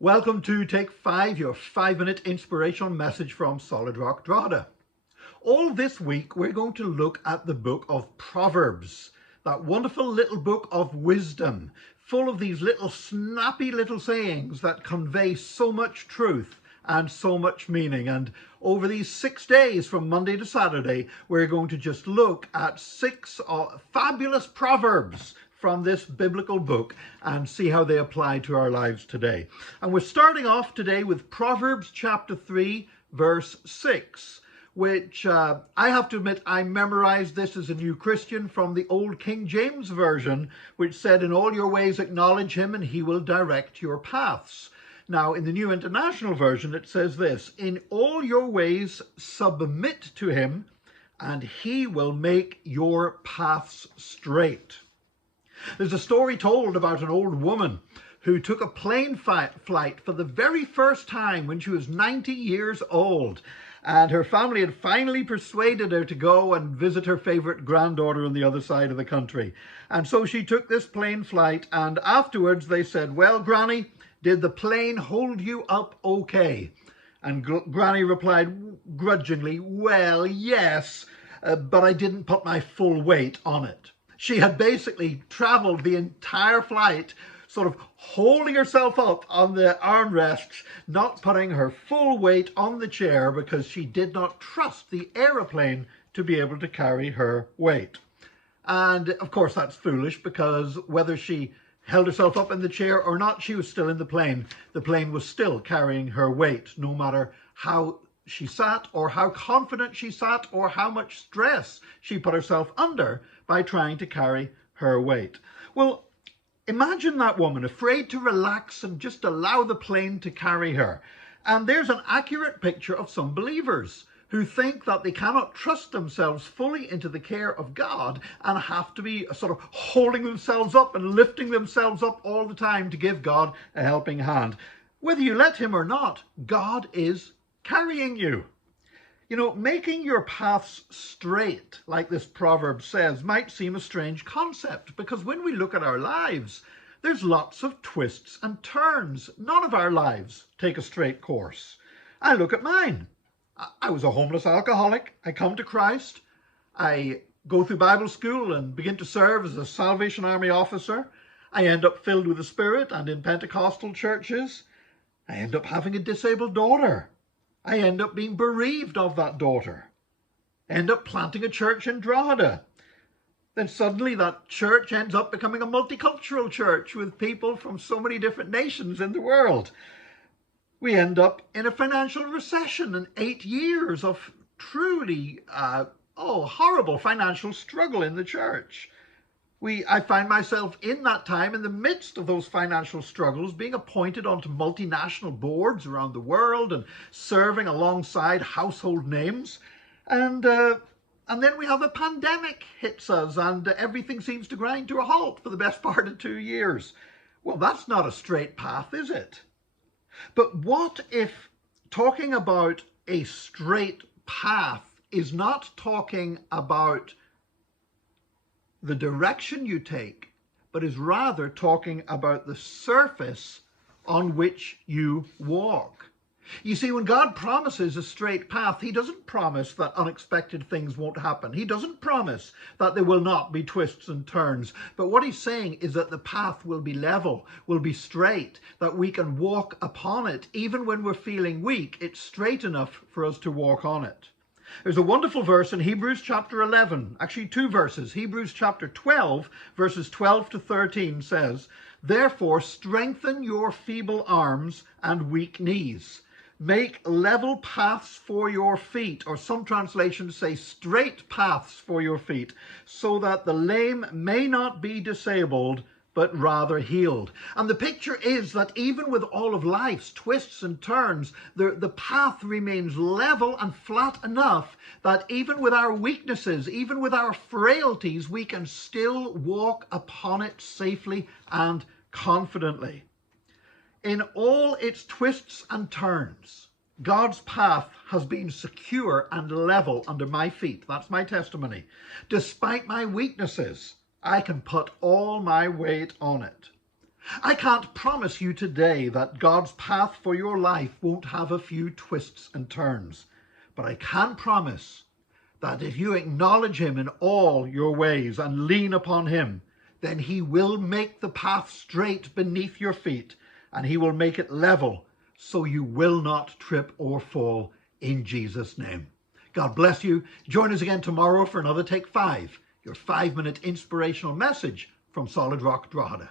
Welcome to Take 5, your 5-minute inspirational message from Solid Rock Drogheda. All this week, we're going to look at the book of Proverbs, that wonderful little book of wisdom, full of these little snappy little sayings that convey so much truth and so much meaning. And over these 6 days from Monday to Saturday, we're going to just look at 6 fabulous Proverbs from this biblical book and see how they apply to our lives today. And we're starting off today with Proverbs chapter 3, verse 6, which I have to admit I memorized this as a new Christian from the old King James Version, which said, "In all your ways acknowledge him and he will direct your paths." Now, in the New International Version, it says this: "In all your ways submit to him and he will make your paths straight." There's a story told about an old woman who took a plane flight for the very first time when she was 90 years old. And her family had finally persuaded her to go and visit her favorite granddaughter on the other side of the country. And so she took this plane flight, and afterwards they said, "Well, Granny, did the plane hold you up okay?" And Granny replied grudgingly, "Well, yes, but I didn't put my full weight on it." She had basically traveled the entire flight sort of holding herself up on the armrests, not putting her full weight on the chair because she did not trust the aeroplane to be able to carry her weight. And of course that's foolish, because whether she held herself up in the chair or not, she was still in the plane. The plane was still carrying her weight, no matter how she sat or how confident she sat or how much stress she put herself under by trying to carry her weight. Well, imagine that woman afraid to relax and just allow the plane to carry her. And there's an accurate picture of some believers who think that they cannot trust themselves fully into the care of God and have to be sort of holding themselves up and lifting themselves up all the time to give God a helping hand. Whether you let him or not, God is carrying you. You know, making your paths straight, like this proverb says, might seem a strange concept, because when we look at our lives, there's lots of twists and turns. None of our lives take a straight course. I look at mine. I was a homeless alcoholic. I come to Christ. I go through Bible school and begin to serve as a Salvation Army officer. I end up filled with the Spirit and in Pentecostal churches. I end up having a disabled daughter. I end up being bereaved of that daughter. I end up planting a church in Drogheda. Then suddenly that church ends up becoming a multicultural church with people from so many different nations in the world. We end up in a financial recession and 8 years of truly horrible financial struggle in the church. I find myself in that time, in the midst of those financial struggles, being appointed onto multinational boards around the world and serving alongside household names. And then we have a pandemic hits us and everything seems to grind to a halt for the best part of 2 years. Well, that's not a straight path, is it? But what if talking about a straight path is not talking about the direction you take, but is rather talking about the surface on which you walk? You see, when God promises a straight path, he doesn't promise that unexpected things won't happen. He doesn't promise that there will not be twists and turns. But what he's saying is that the path will be level, will be straight, that we can walk upon it. Even when we're feeling weak, it's straight enough for us to walk on it. There's a wonderful verse in Hebrews chapter 11, actually 2 verses. Hebrews chapter 12, verses 12 to 13 says, "Therefore strengthen your feeble arms and weak knees. Make level paths for your feet," or some translations say straight paths for your feet, "so that the lame may not be disabled, but rather healed." And the picture is that even with all of life's twists and turns, the path remains level and flat enough that even with our weaknesses, even with our frailties, we can still walk upon it safely and confidently. In all its twists and turns, God's path has been secure and level under my feet. That's my testimony. Despite my weaknesses, I can put all my weight on it. I can't promise you today that God's path for your life won't have a few twists and turns, but I can promise that if you acknowledge him in all your ways and lean upon him, then he will make the path straight beneath your feet, and he will make it level so you will not trip or fall, in Jesus' name. God bless you. Join us again tomorrow for another Take 5, your 5-minute inspirational message from Solid Rock Drogheda.